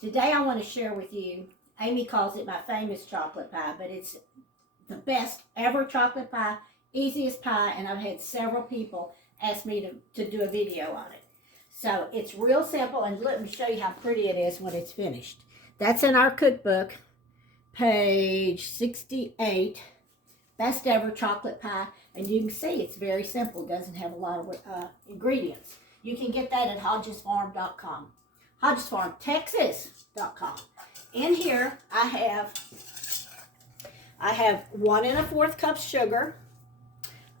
Today I want to share with you, Amy calls it my famous chocolate pie, but it's the best ever chocolate pie, easiest pie, and I've had several people ask me to do a video on it. So it's real simple, and let me show you how pretty it is when it's finished. That's in our cookbook, page 68, best ever chocolate pie, and you can see it's very simple, doesn't have a lot of ingredients. You can get that at hodgesfarm.com. hodgesfarmtexas.com. In here, I have 1 1/4 cup sugar.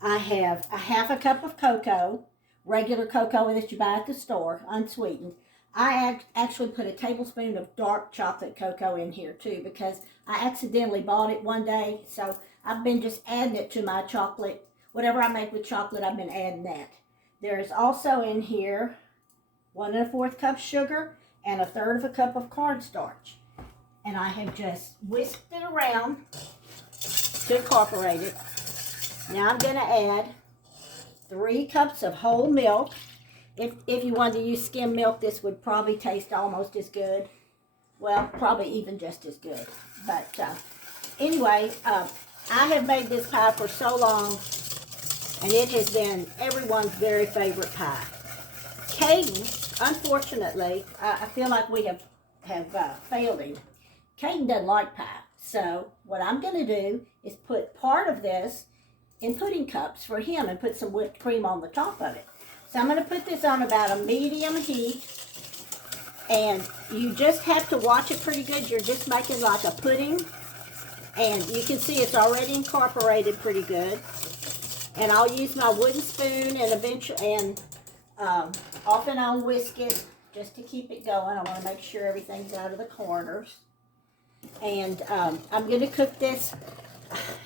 I have a 1/2 cup of cocoa, regular cocoa that you buy at the store, unsweetened. I actually put a tablespoon of dark chocolate cocoa in here too because I accidentally bought it one day. So I've been just adding it to my chocolate. Whatever I make with chocolate, I've been adding that. There's also in here 1 1/4 cup sugar and 1/3 cup of cornstarch. And I have just whisked it around to incorporate it. Now I'm going to add 3 cups of whole milk. If you wanted to use skim milk, this would probably taste almost as good. Well, probably even just as good. But anyway, I have made this pie for so long, and it has been everyone's very favorite pie. Caden, unfortunately, I feel like we have failed him. Caden doesn't like pie. So what I'm going to do is put part of this in pudding cups for him and put some whipped cream on the top of it. So I'm going to put this on about a medium heat, and you just have to watch it pretty good. You're just making like a pudding, and you can see it's already incorporated pretty good. And I'll use my wooden spoon and off and on whisk it just to keep it going. I want to make sure everything's out of the corners. And I'm going to cook this.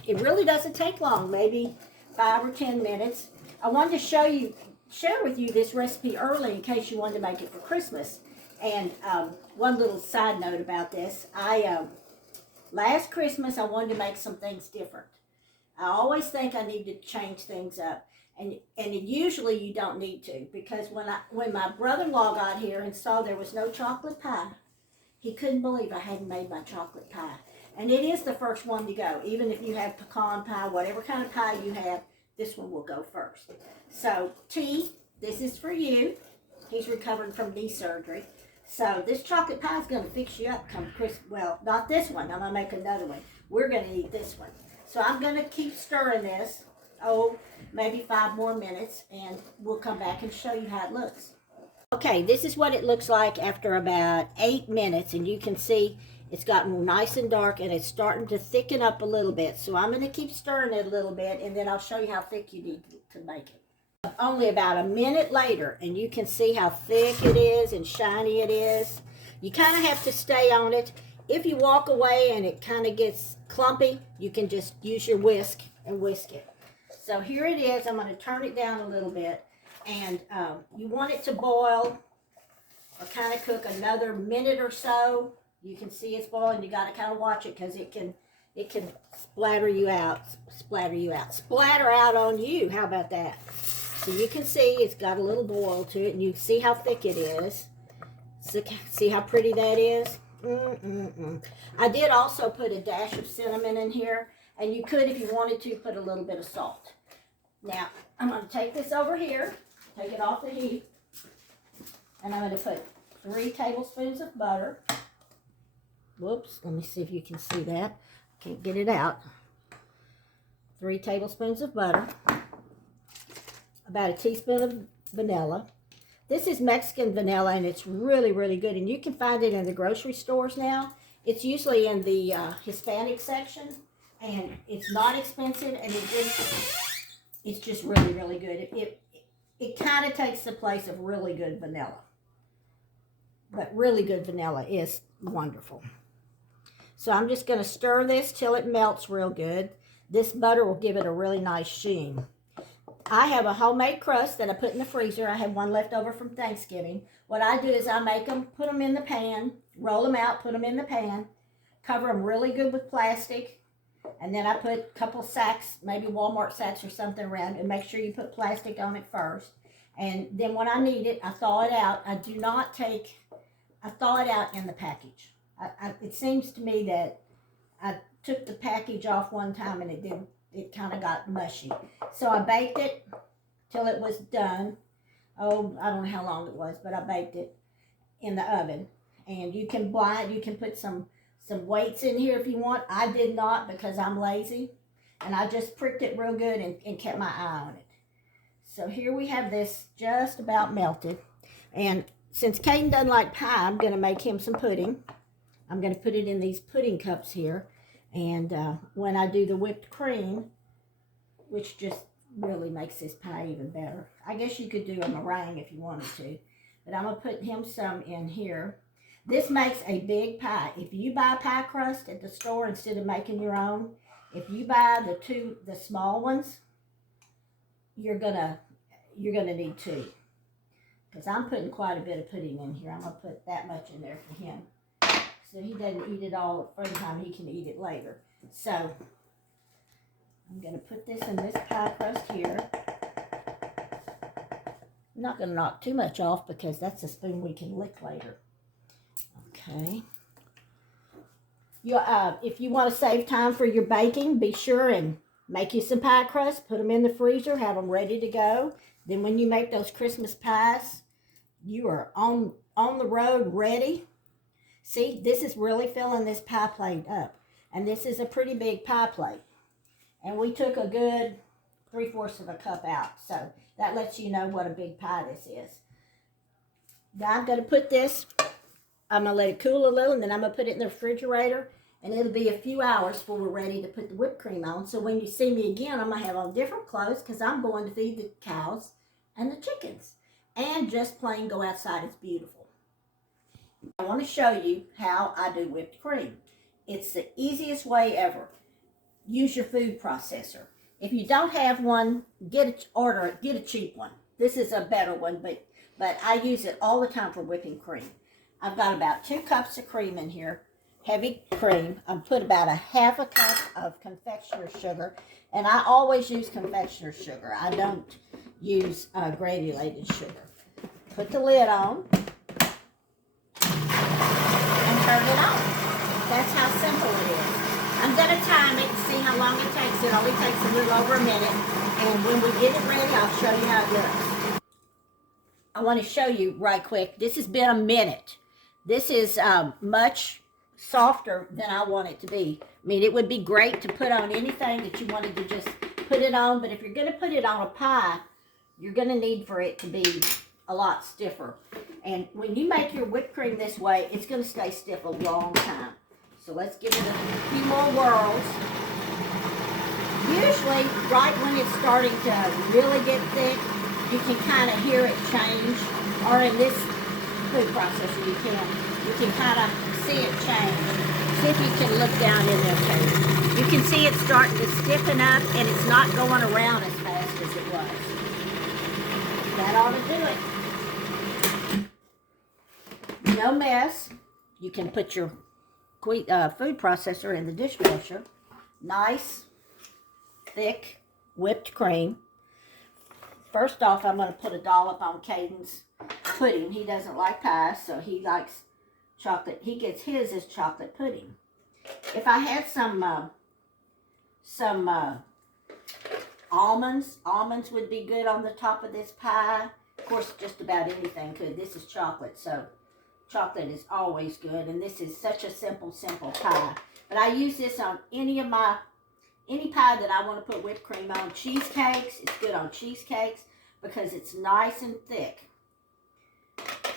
It really doesn't take long, maybe 5 or 10 minutes. I wanted to share with you this recipe early in case you wanted to make it for Christmas. And one little side note about this, last Christmas I wanted to make some things different. I always think I need to change things up, and usually you don't need to, because when my brother-in-law got here and saw there was no chocolate pie, he couldn't believe I hadn't made my chocolate pie. And it is the first one to go. Even if you have pecan pie, whatever kind of pie you have, this one will go first. So, T, this is for you. He's recovering from knee surgery. So, this chocolate pie is going to fix you up come Christmas. Well, not this one. I'm going to make another one. We're going to eat this one. So, I'm going to keep stirring this. Maybe 5 more minutes. And we'll come back and show you how it looks. Okay, this is what it looks like after about 8 minutes. And you can see it's gotten nice and dark, and it's starting to thicken up a little bit. So I'm going to keep stirring it a little bit, and then I'll show you how thick you need to make it. Only about a minute later, and you can see how thick it is and shiny it is. You kind of have to stay on it. If you walk away and it kind of gets clumpy, you can just use your whisk and whisk it. So here it is. I'm going to turn it down a little bit, and you want it to boil or kind of cook another minute or so. You can see it's boiling. You got to kind of watch it because it can splatter out on you. How about that? So you can see it's got a little boil to it, and you see how thick it is. See how pretty that is? I did also put a dash of cinnamon in here, and you could, if you wanted to, put a little bit of salt. Now, I'm going to take this over here, take it off the heat, and I'm going to put 3 tablespoons of butter. Whoops, let me see if you can see that. Can't get it out. 3 tablespoons of butter. About a teaspoon of vanilla. This is Mexican vanilla, and it's really, really good. And you can find it in the grocery stores now. It's usually in the Hispanic section, and it's not expensive, and it's just really, really good. It kind of takes the place of really good vanilla. But really good vanilla is wonderful. So I'm just going to stir this till it melts real good. This butter will give it a really nice sheen. I have a homemade crust that I put in the freezer. I have one left over from Thanksgiving. What I do is I make them, put them in the pan, roll them out, put them in the pan, cover them really good with plastic, and then I put a couple sacks, maybe Walmart sacks or something around, and make sure you put plastic on it first. And then when I need it, I thaw it out. I do not take I thaw it out in the package. It seems to me that I took the package off one time and it kind of got mushy. So I baked it till it was done. Oh, I don't know how long it was, but I baked it in the oven. And you can put some weights in here if you want. I did not because I'm lazy. And I just pricked it real good and kept my eye on it. So here we have this just about melted. And since Caden doesn't like pie, I'm going to make him some pudding. I'm going to put it in these pudding cups here. And when I do the whipped cream, which just really makes this pie even better. I guess you could do a meringue if you wanted to. But I'm going to put him some in here. This makes a big pie. If you buy pie crust at the store instead of making your own, if you buy the small ones, you're gonna need two. Because I'm putting quite a bit of pudding in here. I'm going to put that much in there for him. So he doesn't eat it all at the first time. He can eat it later. So I'm going to put this in this pie crust here. I'm not going to knock too much off because that's a spoon we can lick later. Okay. If you want to save time for your baking, be sure and make you some pie crust. Put them in the freezer. Have them ready to go. Then when you make those Christmas pies, you are on the road ready. See, this is really filling this pie plate up. And this is a pretty big pie plate. And we took a good 3/4 of a cup out. So that lets you know what a big pie this is. Now I'm going to put this, I'm going to let it cool a little, and then I'm going to put it in the refrigerator. And it'll be a few hours before we're ready to put the whipped cream on. So when you see me again, I'm going to have on different clothes because I'm going to feed the cows and the chickens. And just plain go outside. It's beautiful. I want to show you how I do whipped cream. It's the easiest way ever. Use your food processor. If you don't have one, get a cheap one. This is a better one, but I use it all the time for whipping cream. I've got about 2 cups of cream in here. Heavy cream. I put about a 1/2 cup of confectioner's sugar, and I always use confectioner's sugar. I don't use granulated sugar. Put the lid on and turn it on. That's how simple it is. I'm going to time it and see how long it takes. It only takes a little over a minute, and when we get it ready, I'll show you how it looks. I want to show you right quick. This has been a minute. This is much softer than I want it to be. I mean, it would be great to put on anything that you wanted to just put it on, but if you're going to put it on a pie, you're going to need for it to be a lot stiffer. And when you make your whipped cream this way, it's going to stay stiff a long time. So let's give it a few more whirls. Usually, right when it's starting to really get thick, you can kind of hear it change. Or in this food processor, you can kind of see it change. See if you can look down in there, too. You can see it starting to stiffen up, and it's not going around as fast as it was. That ought to do it. No mess. You can put your food processor in the dishwasher. Nice, thick, whipped cream. First off, I'm going to put a dollop on Caden's pudding. He doesn't like pie, so he likes chocolate. He gets his as chocolate pudding. If I had some almonds would be good on the top of this pie. Of course, just about anything could. This is chocolate, so chocolate is always good, and this is such a simple pie. But I use this on any pie that I want to put whipped cream on. Cheesecakes, it's good on cheesecakes because it's nice and thick. Let's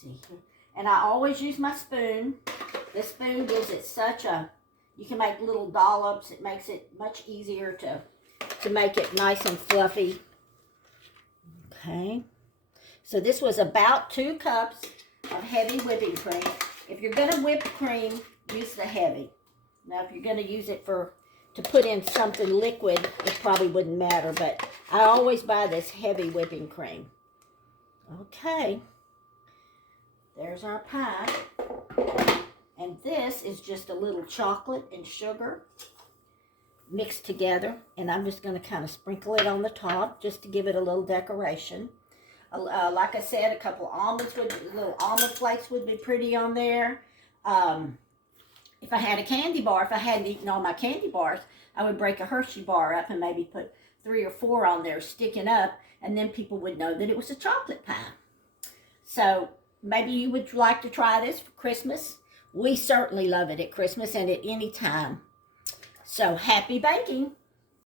see here. And I always use my spoon. This spoon gives it you can make little dollops. It makes it much easier to make it nice and fluffy. Okay. So this was about 2 cups of heavy whipping cream. If you're going to whip cream, use the heavy. Now, if you're going to use it to put in something liquid, it probably wouldn't matter. But I always buy this heavy whipping cream. Okay. There's our pie. And this is just a little chocolate and sugar mixed together. And I'm just going to kind of sprinkle it on the top just to give it a little decoration. Like I said, a couple almonds little almond flakes would be pretty on there. If I had a candy bar, if I hadn't eaten all my candy bars, I would break a Hershey bar up and maybe put 3 or 4 on there sticking up, and then people would know that it was a chocolate pie. So maybe you would like to try this for Christmas. We certainly love it at Christmas and at any time. So happy baking.